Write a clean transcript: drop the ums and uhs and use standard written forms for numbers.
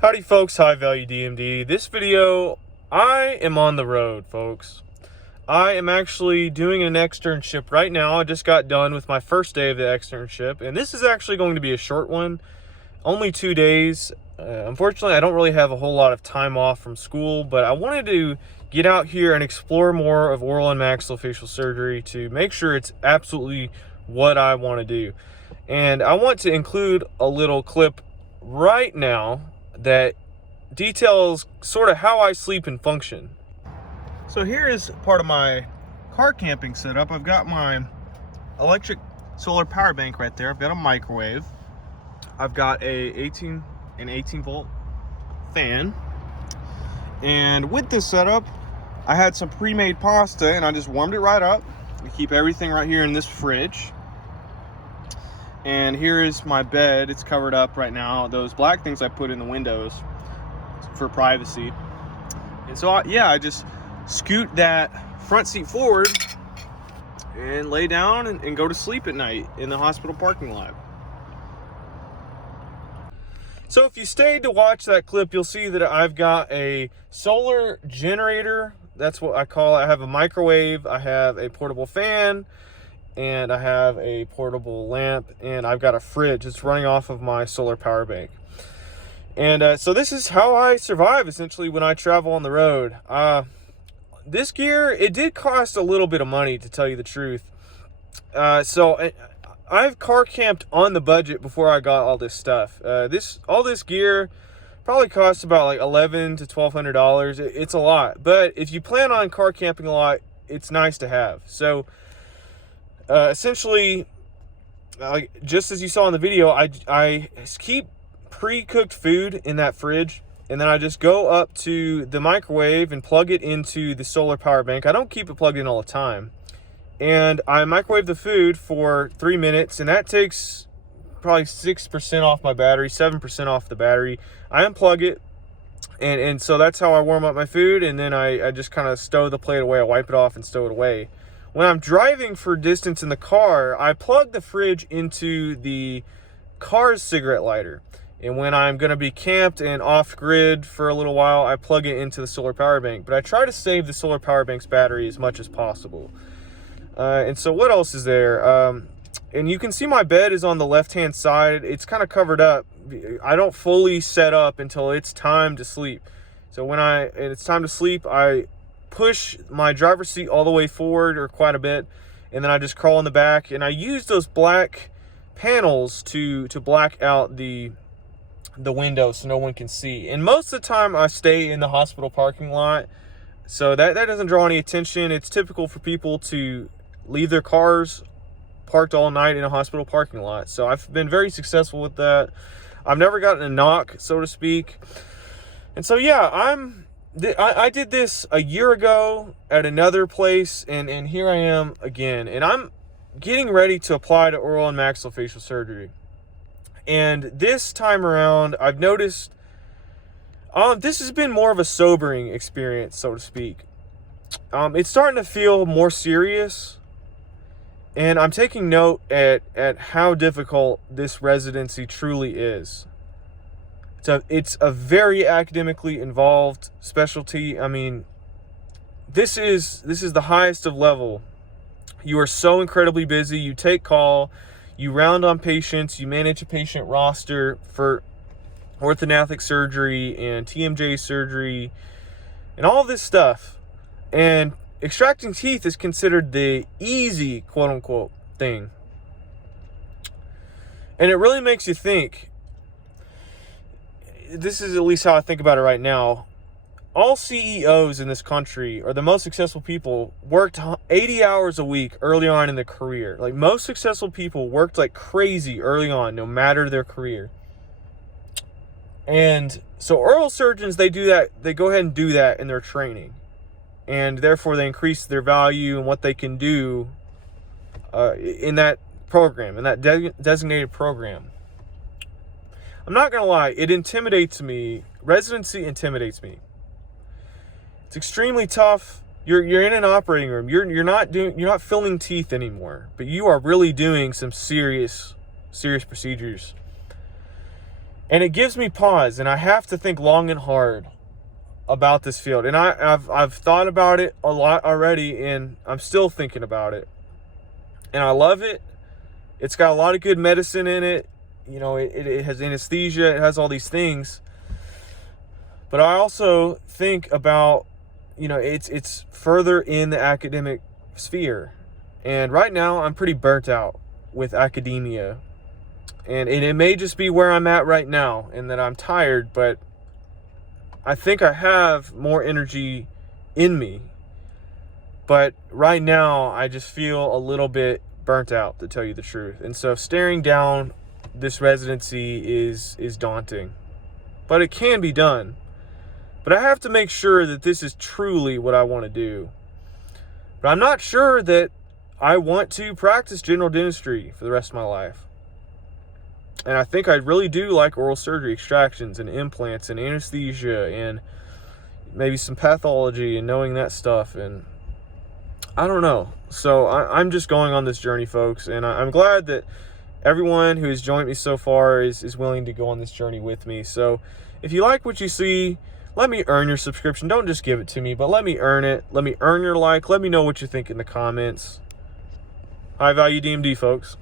Howdy folks, High Value DMD. This video, I am on the road, folks. I am actually doing an externship right now. I just got done with my first day of the externship, and this is actually going to be a short one, only 2 days. Unfortunately, I don't really have a whole lot of time off from school, but I wanted to get out here and explore more of oral and maxillofacial surgery to make sure it's absolutely what I want to do. And I want to include a little clip right now that details sort of how I sleep and function. So here is part of my car camping setup. I've got my electric solar power bank right there. I've got a microwave. I've got an 18 volt fan. And with this setup, I had some pre-made pasta and I just warmed it right up. I keep everything right here in this fridge. And here is my bed. It's covered up right now. Those black things I put in the windows for privacy. And so I just scoot that front seat forward and lay down and go to sleep at night in the hospital parking lot. So if you stayed to watch that clip, you'll see that I've got a solar generator. That's what I call it. I have a microwave, I have a portable fan, and I have a portable lamp, and I've got a fridge. It's running off of my solar power bank. And so this is how I survive, essentially, when I travel on the road. This gear, it did cost a little bit of money, to tell you the truth. So I've car camped on the budget before I got all this stuff. All this gear probably costs about like $1,100 to $1,200. It's a lot, but if you plan on car camping a lot, it's nice to have. So essentially, just as you saw in the video, I keep pre-cooked food in that fridge, and then I just go up to the microwave and plug it into the solar power bank. I don't keep it plugged in all the time. And I microwave the food for 3 minutes, and that takes probably 6% off my battery, 7% off the battery. I unplug it, and so that's how I warm up my food, and then I just kind of stow the plate away. I wipe it off and stow it away. When I'm driving for distance in the car, I plug the fridge into the car's cigarette lighter. And when I'm going to be camped and off-grid for a little while, I plug it into the solar power bank. But I try to save the solar power bank's battery as much as possible. And so what else is there? And you can see my bed is on the left-hand side. It's kind of covered up. I don't fully set up until it's time to sleep. So when it's time to sleep, I push my driver's seat all the way forward, or quite a bit, and then I just crawl in the back, and I use those black panels to black out the window so no one can see. And most of the time I stay in the hospital parking lot, so that doesn't draw any attention. It's typical for people to leave their cars parked all night in a hospital parking lot, so I've been very successful with that. I've never gotten a knock, so to speak. And so yeah, I did this a year ago at another place, and here I am again, and I'm getting ready to apply to oral and maxillofacial surgery. And this time around, I've noticed this has been more of a sobering experience, so to speak. It's starting to feel more serious, and I'm taking note at how difficult this residency truly is. It's a very academically involved specialty. I mean, this is the highest of level. You are so incredibly busy. You take call, you round on patients, you manage a patient roster for orthodontic surgery and TMJ surgery and all this stuff. And extracting teeth is considered the easy, quote unquote, thing. And it really makes you think. This is at least how I think about it right now. All CEOs in this country, or the most successful people, worked 80 hours a week early on in their career. Like, most successful people worked like crazy early on, no matter their career. And so oral surgeons, they do that. They go ahead and do that in their training. And therefore, they increase their value and what they can do in that program, in that designated program. I'm not going to lie, it intimidates me. Residency intimidates me. It's extremely tough. You're in an operating room. You're not filling teeth anymore, but you are really doing some serious procedures. And it gives me pause, and I have to think long and hard about this field. And I've thought about it a lot already, and I'm still thinking about it. And I love it. It's got a lot of good medicine in it. You know, it has anesthesia. It has all these things. But I also think about, you know, it's further in the academic sphere. And right now, I'm pretty burnt out with academia. And it may just be where I'm at right now and that I'm tired, but I think I have more energy in me. But right now, I just feel a little bit burnt out, to tell you the truth. And so staring down this residency is daunting. But it can be done. But I have to make sure that this is truly what I want to do. But I'm not sure that I want to practice general dentistry for the rest of my life. And I think I really do like oral surgery, extractions and implants and anesthesia and maybe some pathology and knowing that stuff. And I don't know. So I'm just going on this journey, folks. And I'm glad that everyone who has joined me so far is willing to go on this journey with me. So if you like what you see, let me earn your subscription. Don't just give it to me, but let me earn it. Let me earn your like. Let me know what you think in the comments. High value DMD, folks.